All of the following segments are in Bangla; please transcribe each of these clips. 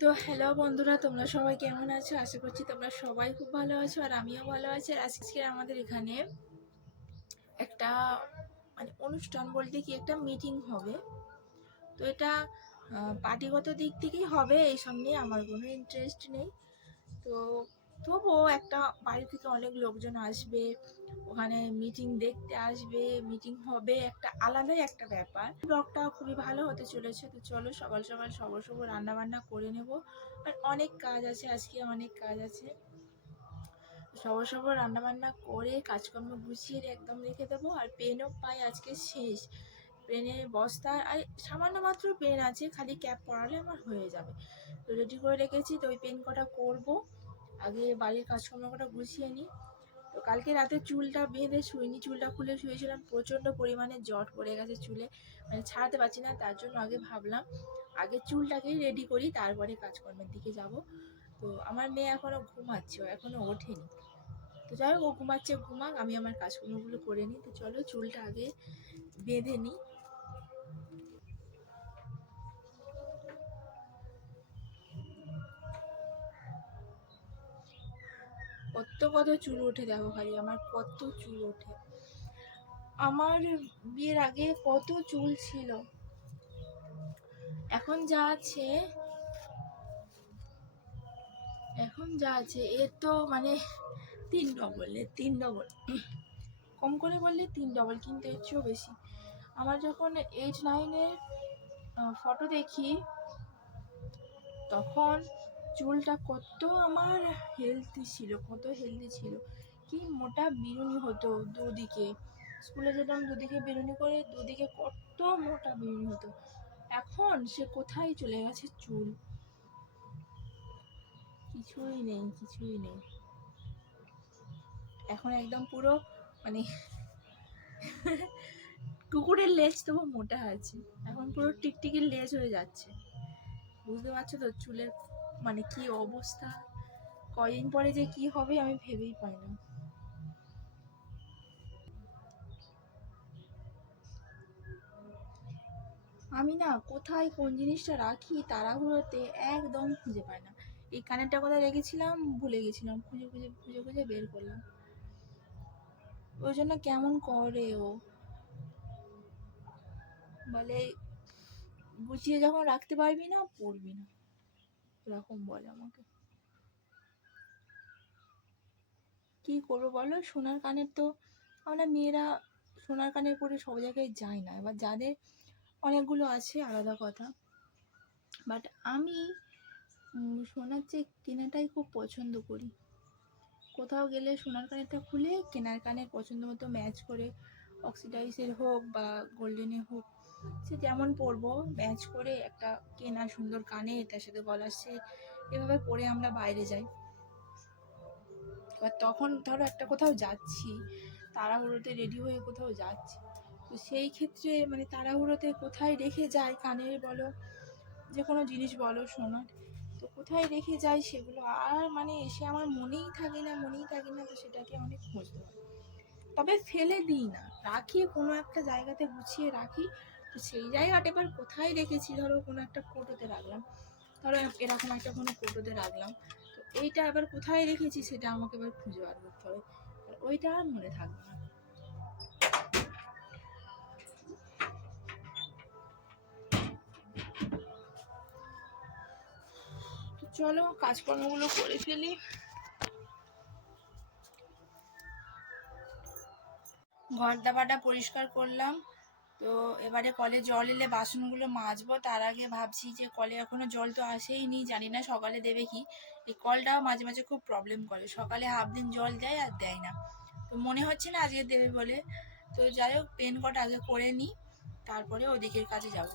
তো হ্যালো বন্ধুরা, তোমরা সবাই কেমন আছো? আশা করছি তোমরা সবাই খুব ভালো আছো আর আমিও ভালো আছি। আর আজকে আমাদের এখানে একটা মানে অনুষ্ঠান বলতে কি একটা মিটিং হবে। তো এটা পার্টিগত দিক থেকেই হবে এইসব নিয়ে আমার কোনো ইন্টারেস্ট নেই। তো তবুও একটা বাড়ি থেকে অনেক লোকজন আসবে, ওখানে মিটিং দেখতে আসবে মিটিং হবে, একটা আলাদাই একটা ব্যাপার। ব্লগটা খুবই ভালো হতে চলেছে, তো চলো সকাল সকাল সবার সবার রান্না বান্না করে নেব। আর অনেক কাজ আছে, আজকে অনেক কাজ আছে। সবার সবার রান্না বান্না করে কাজকর্ম গুছিয়ে একদম রেখে দেবো, আর পেনও পাই আজকে শেষ। পেনের বস্তা, আর সামান্য মাত্র পেন আছে, খালি ক্যাপ পরালে আমার হয়ে যাবে। তো রেডি করে রেখেছি, তো ওই পেন কটা করব। আগে বাড়ির কাজকর্ম কটা গুছিয়ে নিই। তো কালকে রাতে চুলটা বেঁধে শুইনি, চুলটা খুলে শুয়েছিলাম, প্রচণ্ড পরিমাণে জট পড়ে গেছে চুলে মানে ছাড়াতে পারছি না, তার জন্য আগে ভাবলাম আগে চুলটাকেই রেডি করি, তারপরে কাজকর্মের দিকে যাব। তো আমার মেয়ে এখনও ঘুমাচ্ছে, ও এখনও ওঠেনি। তো যাই হোক, ও ঘুমাচ্ছে, ঘুমাক, আমি আমার কাজকর্মগুলো করে নিই। তো চলো চুলটা আগে বেঁধে নিই। কত কত চুল ওঠে দেখো খালি, আমার কত চুল ওঠে। আমার বিয়ের আগে কত চুল ছিল। এখন যা আছে, এখন যা আছে, এর তো মানে তিন ডবল এর তিন ডবল কম করে বললে তিন ডবল কিন্তু এর চেয়েও বেশি। আমার যখন এইট নাইনের ফটো দেখি, তখন চুলটা কত আমার হেলদি ছিল, কত হেলদি ছিল। কি মোটা বিরুনি হতো দুদিকে। স্কুলে যেতাম দুদিকে বিরুনি করে, দুদিকে কত মোটা বিরুনি হতো। এখন সে কোথায় চলে গেছে চুল? কিছুই নেই কিছুই নেই। এখন একদম পুরো মানে কুকুরের লেজ তবু মোটা আছে। এখন পুরো টিকটিকির লেজ হয়ে যাচ্ছে। বুঝতে পারছ তো? চুলের মানে কি অবস্থা? কয়দিন পরে যে কি হবে আমি ভেবেই পাই না আমি না কোথায় কোন জিনিসটা রাখি তাড়াহুড়োতে একদম খুঁজে পাই না। এই কানেরটা কোথায় রেখেছিলাম ভুলে গেছিলাম, খুঁজে খুঁজে খুঁজে খুঁজে বের করলাম। ওই জন্য কেমন করে ও? বলে, গুছিয়ে যখন রাখতে পারবি না পড়বি না। এরকম বলে আমাকে। কি করব বলো? সোনার কানের তো আমরা মেয়েরা সোনার কানের পরে সব জায়গায় যায় না। এবার যাদের অনেকগুলো আছে, আলাদা কথা। বাট আমি সোনার চেয়ে কেনাটাই খুব পছন্দ করি। কোথাও গেলে সোনার কানেরটা খুলে কেনার কানের পছন্দ মতো ম্যাচ করে অক্সিডাইজের হোক বা গোল্ডেনের হোক সে যেমন পরবো ম্যাচ করে একটা কেনা সুন্দর কানে তার সাথে গলার সে এভাবে পরে আমরা বাইরে যাই। এবার তখন ধরো একটা কোথাও যাচ্ছি, তাড়াহুড়োতে রেডি হয়ে কোথাও যাচ্ছি, তো সেই ক্ষেত্রে মানে তাড়াহুড়োতে কোথায় রেখে যায় কানের বলো যে কোনো জিনিস বলো সোনার তো কোথায় রেখে যায় সেগুলো আর মানে এসে আমার মনেই থাকে না, মনেই থাকে না, তো সেটাকে অনেক খুঁজতে হয় তবে ফেলে দিই না, রাখি কোনো একটা জায়গাতে গুছিয়ে রাখি তো সেই জায়গাটা এবার কোথায় রেখেছি? ধরো কোনো একটা কোটোতে রাখলাম। ধরো এরকম একটা কোনো কোটোতে রাখলাম। তো এইটা এবার কোথায় রেখেছি সেটা আমাকে এবার খুঁজে বার করতে হবে। ওইটা আর মনে থাকবে না। চলো কাজকর্মগুলো করে ফেলি। ঘর দাবাটা পরিষ্কার করলাম। তো এবারে কলে জল এলে বাসনগুলো মাজবো। তার আগে ভাবছি যে কলে এখনও জল তো আসেই নি জানি না সকালে দেবে কি। এই কলটাও মাঝে মাঝে খুব প্রবলেম করে। সকালে হাফ দিন জল দেয় আর দেয় না। তো মনে হচ্ছে না আজকে দেবে বলে। তো যাই হোক পেন কট আগে করে নিই তারপরে ওদিকের কাজে যাব।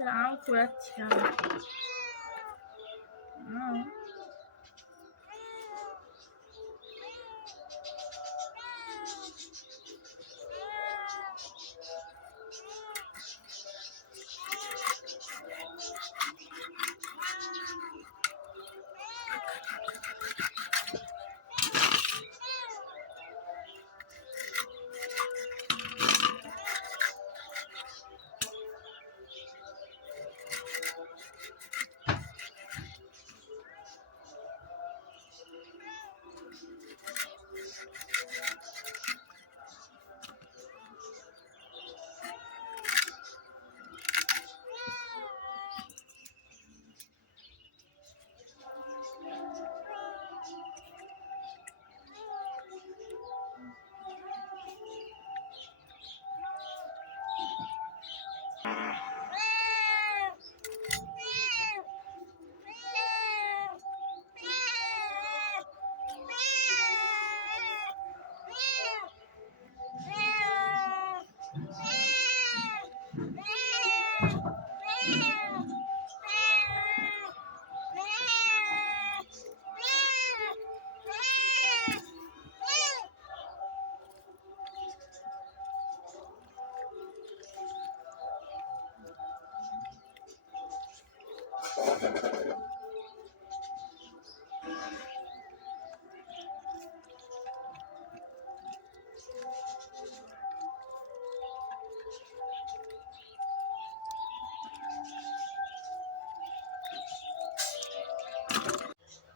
তাহলে আম খোঁড়াচ্ছি আম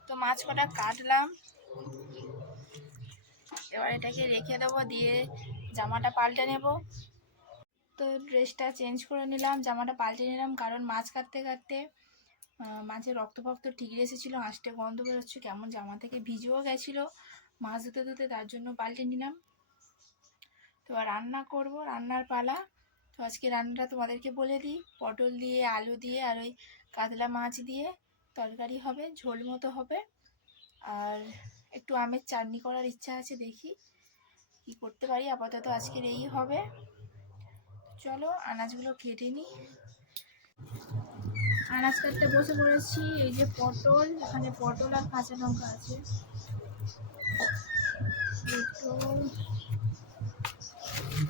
তো মাছ কটা কাটলাম। এবার এটাকে রেখে দেবো, দিয়ে জামাটা পাল্টে নেব। তো ড্রেসটা চেঞ্জ করে নিলাম, জামাটা পাল্টে নিলাম, কারণ মাছ কাটতে কাটতে মাছের রক্ত ফক্ত ঠিকরে এসেছিল আঁশটে গন্ধ বেরোচ্ছে, কেমন জামা থেকে ভিজেও গেছিল। মাছ ধুতে ধুতে তার জন্য পাল্টে নিলাম। তো রান্না করব, রান্নার পালা। তো আজকে রান্নাটা তোমাদেরকে বলে দিই, পটল দিয়ে, আলু দিয়ে, আর ওই কাতলা মাছ দিয়ে। তরকারি হবে, ঝোল মতো হবে। আর একটু আমের চাটনি করার ইচ্ছা আছে দেখি কি করতে পারি। আপাতত আজকের এই হবে। চলো, আনাজগুলো কেটে নিই। আনাজ কাটতে বসে পড়েছি। এই যে পটল, এখানে পটল আর কাঁচা লঙ্কা আছে। পটল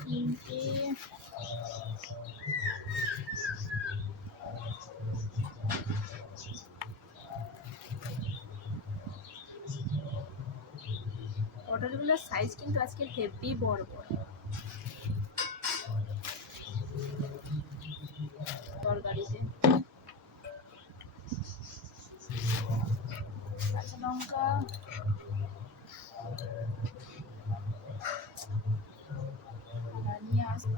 তিনটে পটলগুলোর সাইজ কিন্তু আজকে হেভি বড় বড়। তরকারিতে। কাঁচা লঙ্কা। নিয়ে আসব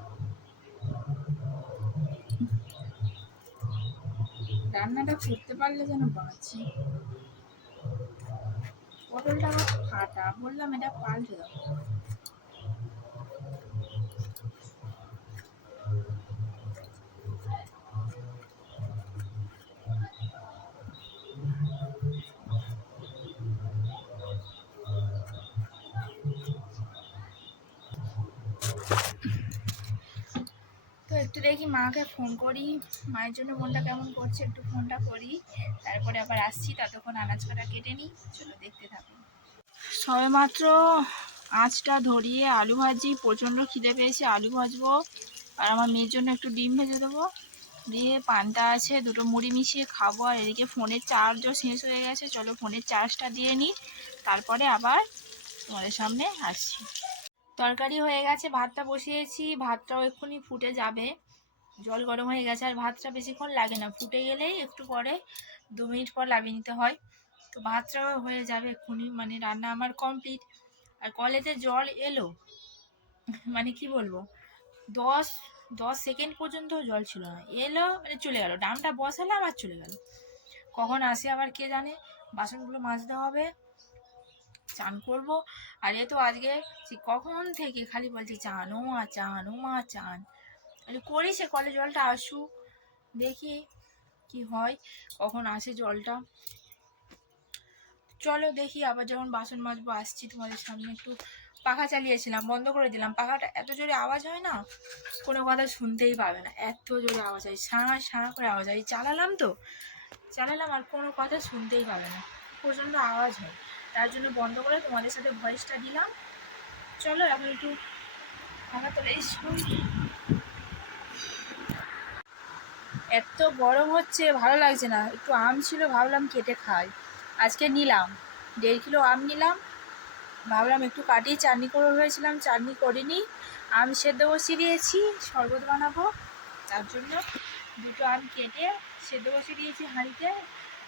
রান্নাটা করতে পারলে যেন বাঁচি। পটলটা আমার ফাটা বললাম এটা পাল্টে দাও। একটু দেখি মাকে ফোন করি। মায়ের জন্য মনটা কেমন করছে একটু ফোনটা করি। তারপরে আবার আসছি, ততক্ষণ আনাজ কটা কেটে নিই। চলো দেখতে থাকুন সবে মাত্র আঁচটা ধরিয়ে আলু ভাজি, প্রচণ্ড খিদে পেয়েছে, আলু ভাজবো। আর আমার মেয়ের জন্য একটু ডিম ভেজে দেবো। দিয়ে পান্তা আছে, দুটো মুড়ি মিশিয়ে খাব। আর এদিকে ফোনের চার্জও শেষ হয়ে গেছে। চলো ফোনের চার্জটা দিয়ে নিই। তারপরে আবার তোমাদের সামনে আসছি। তরকারি হয়ে গেছে, ভাতটা বসিয়েছি, ভাতটাও এক্ষুনি ফুটে যাবে। জল গরম হয়ে গেছে, আর ভাতটা বেশিক্ষণ লাগে না। ফুটে গেলেই একটু পরে দু মিনিট পর লাভিয়ে নিতে হয়। তো ভাতটাও হয়ে যাবে এক্ষুনি মানে রান্না আমার কমপ্লিট। আর কলেতে জল এলো মানে কি বলব, দশ দশ সেকেন্ড পর্যন্ত জল ছিল না। এলো মানে চলে গেল। ডামটা বসালাম আর চলে গেল। কখন আসে আবার কে জানে? বাসনগুলো মাজতে হবে। চান করব। আর এ তো আজকে সে কখন থেকে খালি বলছে চান ও মা চান ও মা, চান। করি সে কলে জলটা আসুক দেখি কি হয়, কখন আসে জলটা। চলো দেখি, আবার যখন বাসন মাজবো, আসছি তোমাদের সামনে একটু পাখা চালিয়েছিলাম, বন্ধ করে দিলাম। পাখাটা এত জোরে আওয়াজ হয় না, কোনো কথা শুনতেই পাবে না। এত জোরে আওয়াজ হয়, সাঁ সাঁ করে আওয়াজ হয়। চালালাম তো, চালালাম আর কোনো কথা শুনতেই পাবে না। প্রচণ্ড আওয়াজ হয়। তার জন্য বন্ধ করে তোমাদের সাথে ভয়েসটা দিলাম। চলো, এখন একটু এই শুই। এত গরম হচ্ছে, ভালো লাগছে না। একটু আম ছিল, ভাবলাম কেটে খাই। আজকে নিলাম। দেড় কিলো আম নিলাম। ভাবলাম একটু কাটিয়ে চাটনি করে হয়েছিলাম, চাটনি করিনি। আম সেদ্ধ বসিয়ে দিয়েছি, শরবত বানাবো। তার জন্য দুটো আম কেটে সেদ্ধ বসিয়ে দিয়েছি হাঁড়িতে।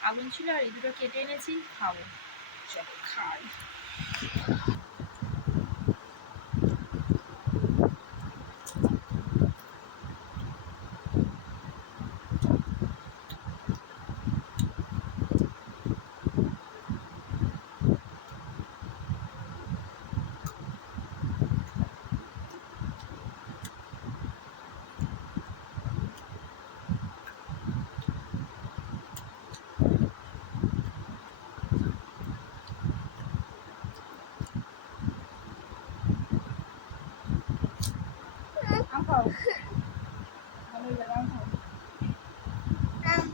আগুন ছিল আর এই দুটো কেটে এনেছি, খাব। চলো খাই আম খাও ভালোই লাগে, আম খাও।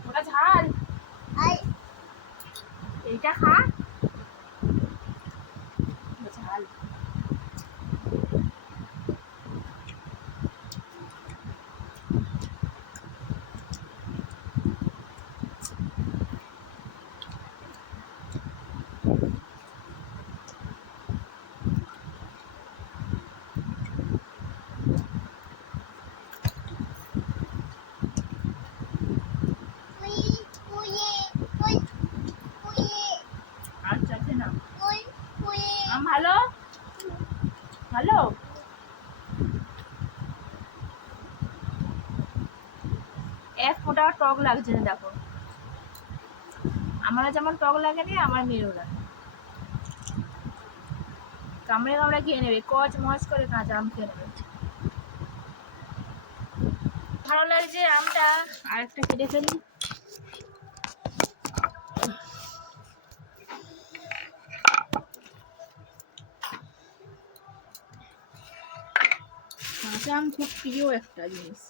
ওটা ঝাল এইটা খা ঝাল আচ্ছা আছে না আম ভালো ভালো এক ফোঁটা টক লাগছে না, দেখো। আমার যেমন টক লাগে না আমার মেয়েরও লাগে কামড়ে কামড়ে খেয়ে নেবে, কচ মচ করে কাঁচা আম খেয়ে নেবে। ভালো লাগছে আমটা আর একটা কেটে ফেলি। কাঁচা আম খুব প্রিয় একটা জিনিস।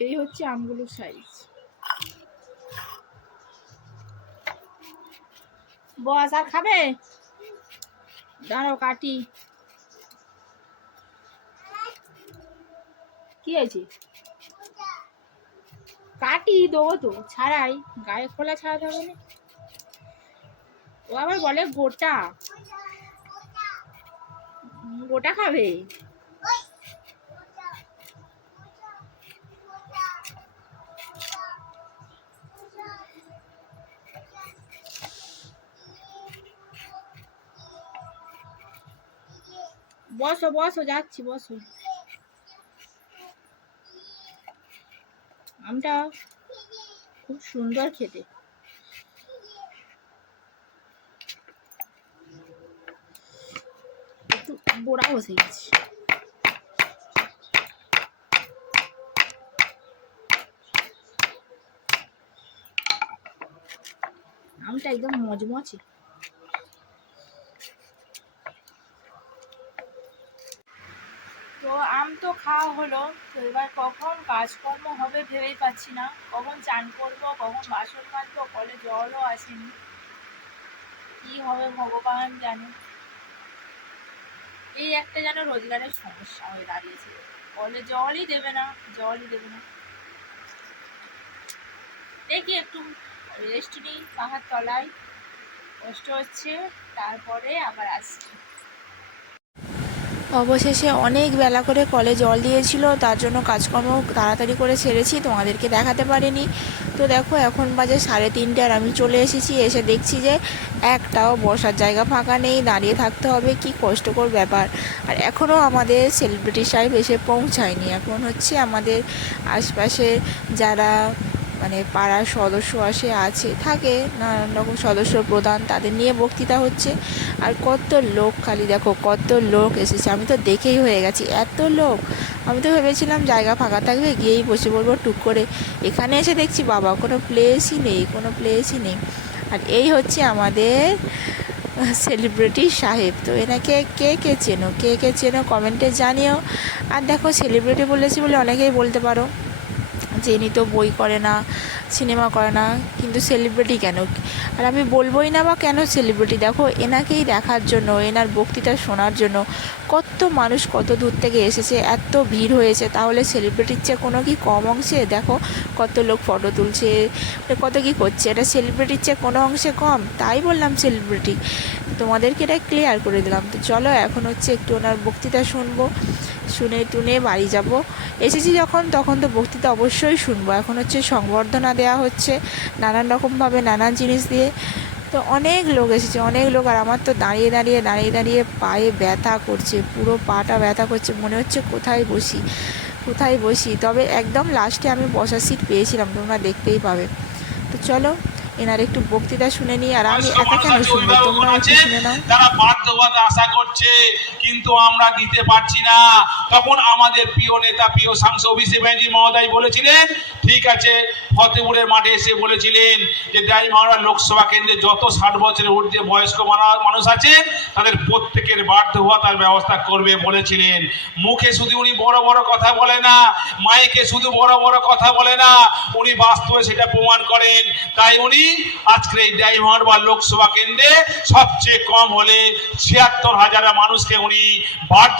এই হচ্ছে আমগুলোর সাইজ বস, আর খাবে? দাঁড়াও, কাটি। কি আছে কাটি, দেবো তো। ছাড়াই। গায়ে খোলা ছাড়াতে হবে না। ও আবার বলে গোটা। গোটা খাবে? বসো বসো, যাচ্ছি, বসো। আমটা খুব সুন্দর খেতে। একটু বোড়া বসে গেছে। আমটা একদম মজমচে তো আম তো খাওয়া হলো, তো এবার কখন কাজকর্ম হবে ভেবেই পাচ্ছি না। কখন চান করব, কখন বাসন মাজবো, কলে জলও আসেনি। কি হবে ভগবান জানে। এই একটা যেন রোজগারের সমস্যা হয়ে দাঁড়িয়েছে। কলে জলই দেবে না, জলই দেবে না। দেখি একটু রেস্ট নিই, পাহাড় তলায়। কষ্ট হচ্ছে, তারপরে আবার আসছি। অবশেষে অনেক বেলা করে কলে জল দিয়েছিল, তার জন্য কাজকর্ম তাড়াতাড়ি করে সেরেছি, তোমাদেরকে দেখাতে পারিনি। তো দেখো, এখন বাজে সাড়ে তিনটে আর আমি চলে এসেছি, এসে দেখছি যে একটাও বসার জায়গা ফাঁকা নেই, দাঁড়িয়ে থাকতে হবে, কি কষ্টকর ব্যাপার। আর এখনও আমাদের সেলিব্রিটি সাহেব এসে পৌঁছায়নি, এখন হচ্ছে আমাদের আশপাশে যারা মানে পাড়ার সদস্য আসে, আছে, থাকে, নানান রকম সদস্য প্রধান, তাদের নিয়ে বক্তৃতা হচ্ছে। আর কত লোক খালি, দেখো কত লোক এসেছে, আমি তো দেখেই হয়ে গেছি, এত লোক। আমি তো ভেবেছিলাম জায়গা ফাঁকা থাকবে, গিয়েই বসে পড়ব টুক করে। এখানে এসে দেখছি, বাবা, কোনো প্লেসই নেই, কোনো প্লেসই নেই। আর এই হচ্ছে আমাদের সেলিব্রিটি সাহেব। তো এনাকে কে কে চেনো? কে কে চেনো? কমেন্টে জানিও। আর দেখো সেলিব্রিটি বলেছি বলে অনেকেই বলতে পারো। ইনি তো বই করে না, সিনেমা করে না, কিন্তু সেলিব্রিটি কেন? আর আমি বলবোই না বা কেন সেলিব্রিটি দেখো, এনাকেই দেখার জন্য, এনার বক্তৃতা শোনার জন্য কত মানুষ কত দূর থেকে এসেছে, এত ভিড় হয়েছে, তাহলে সেলিব্রিটির চেয়ে কোনো কি কম অংশে? দেখো, কত লোক ফটো তুলছে মানে কত কি করছে? এটা সেলিব্রিটির চেয়ে কোনো অংশে কম? তাই বললাম সেলিব্রিটি তোমাদেরকে এটা ক্লিয়ার করে দিলাম। তো চলো এখন হচ্ছে একটু ওনার বক্তৃতা শুনব, শুনে টুনে বাড়ি যাব। এসেছি যখন, তখন তো বক্তৃতা অবশ্যই শুনব। এখন হচ্ছে সংবর্ধনা দেওয়া হচ্ছে নানান রকমভাবে নানান জিনিস দিয়ে। তো অনেক লোক এসেছে, অনেক লোক। আর আমার তো দাঁড়িয়ে দাঁড়িয়ে দাঁড়িয়ে দাঁড়িয়ে পায়ে ব্যথা করছে, পুরো পাটা ব্যথা করছে। মনে হচ্ছে কোথায় বসি কোথায় বসি? তবে একদম লাস্টে আমি বসার সিট পেয়েছিলাম, তোমরা দেখতেই পাবে। তো চলো এনার একটু বক্তৃতা শুনে নিই আর আমি একা কেন শুনব? তোমরা একটু শুনে নাও। তারা বাধ্যবাদ আশা করছে কিন্তু আমরা দিতে পারছি না। তখন আমাদের প্রিয় নেতা প্রিয় সাংসদ অভিষেক ব্যানার্জি মহোদয় বলেছিলেন ঠিক আছে ফতেপুরের মাঠে এসে বলেছিলেন যে ডাইমারা লোকসভা কেন্দ্রে যত ষাট বছরের ঊর্ধ্বে বয়স্ক মানা- মানুষ আছে তাদের প্রত্যেকের বাধ্য ভাতার ব্যবস্থা করবে বলেছিলেন। মুখে শুধু উনি বড় বড় কথা বলে না মাইকে শুধু বড় বড় কথা বলে না উনি বাস্তবে সেটা প্রমাণ করেন। তাই উনি আজকের এই ডাইমার বা লোকসভা কেন্দ্রে সবচেয়ে কম হলে ছিয়াত্তর হাজার মানুষকে উনি বার্ধ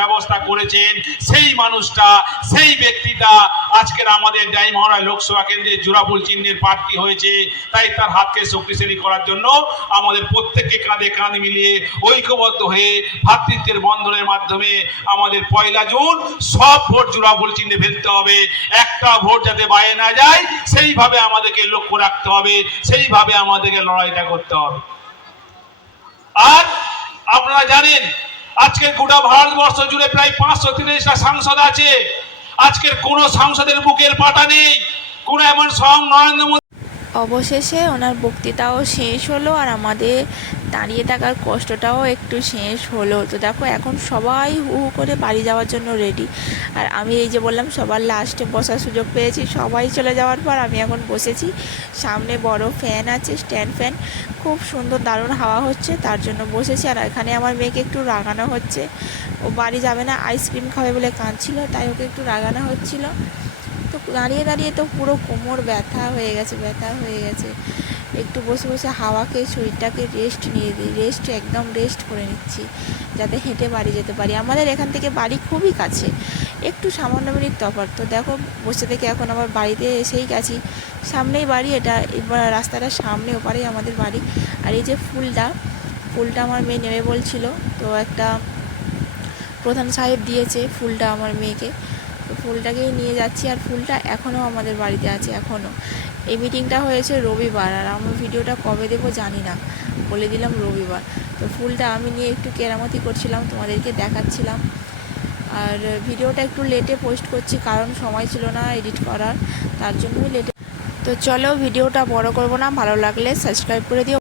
ব্যবস্থা করেছেন। সেই মানুষটা, সেই ব্যক্তিটা আজকের আমাদের ডাইমহরা লোকসভা কেন্দ্রে জোড়াফুল চিহ্নের প্রার্থী হয়েছে। তাই তার হাতকে শক্তিশালী করার জন্য আমাদের প্রত্যেককে কাঁধে কাঁধ মিলিয়ে ঐক্যবদ্ধ হয়ে ভ্রাতৃত্বের বন্ধনের মাধ্যমে আমাদের পয়লা জুন সব ভোট জোড়াফুল চিহ্নে ফেলতে হবে। একটা ভোট যাতে বাইরে না যায়, সেইভাবে আমাদেরকে লক্ষ্য রাখতে হবে। সেইভাবে আমাদেরকে লড়াইটা করতে হবে। আর আপনারা জানেন আজকের গোটা ভারতবর্ষ জুড়ে প্রায় পাঁচশো তিরিশটা সাংসদ আছে। আজকের কোন সাংসদের বুকের পাটা নেই, কোন এমন সং নরেন্দ্র অবশেষে ওনার বক্তৃতাও শেষ হলো আর আমাদের দাঁড়িয়ে থাকার কষ্টটাও একটু শেষ হলো। তো দেখো, এখন সবাই হু হু করে বাড়ি যাওয়ার জন্য রেডি আর আমি এই যে বললাম, সবার লাস্টে বসার সুযোগ পেয়েছি। সবাই চলে যাওয়ার পর আমি এখন বসেছি। সামনে বড় ফ্যান আছে স্ট্যান্ড ফ্যান খুব সুন্দর, দারুণ হাওয়া হচ্ছে, তার জন্য বসেছি। আর এখানে আমার মেয়েকে একটু রাগানো হচ্ছে। ও বাড়ি যাবে না আইসক্রিম খাবে বলে কাঁদছিল, তাই ওকে একটু রাগানো হচ্ছিল। তো দাঁড়িয়ে দাঁড়িয়ে তো পুরো কোমর ব্যথা হয়ে গেছে, ব্যথা হয়ে গেছে। একটু বসে বসে হাওয়াকে শরীরটাকে রেস্ট নিয়ে দিই। রেস্ট একদম রেস্ট করে নিচ্ছি, যাতে হেঁটে বাড়ি যেতে পারি। আমাদের এখান থেকে বাড়ি খুবই কাছে, একটু সামান্য মিনিট তফাৎ। তো দেখো, বসে থেকে এখন আবার বাড়িতে এসেই গেছি। সামনেই বাড়ি, এটা এবার রাস্তাটার সামনে, ওপারেই আমাদের বাড়ি। আর এই যে ফুলটা ফুলটা আমার মেয়ে নেবে বলছিল। তো একটা প্রধান সাহেব দিয়েছে ফুলটা আমার মেয়েকে। ফুলটাকেই নিয়ে যাচ্ছি আর ফুলটা এখনও আমাদের বাড়িতে আছে এখনও এই মিটিংটা হয়েছে রবিবার আর আমার ভিডিওটা কবে দেবো জানি না। বলে দিলাম রবিবার। তো ফুলটা আমি নিয়ে একটু কেরামতি করছিলাম, তোমাদেরকে দেখাচ্ছিলাম। আর ভিডিওটা একটু লেটে পোস্ট করছি কারণ সময় ছিল না এডিট করার, তার জন্যই লেটে তো চলো ভিডিওটা বড় করব না, ভালো লাগলে সাবস্ক্রাইব করে দিও।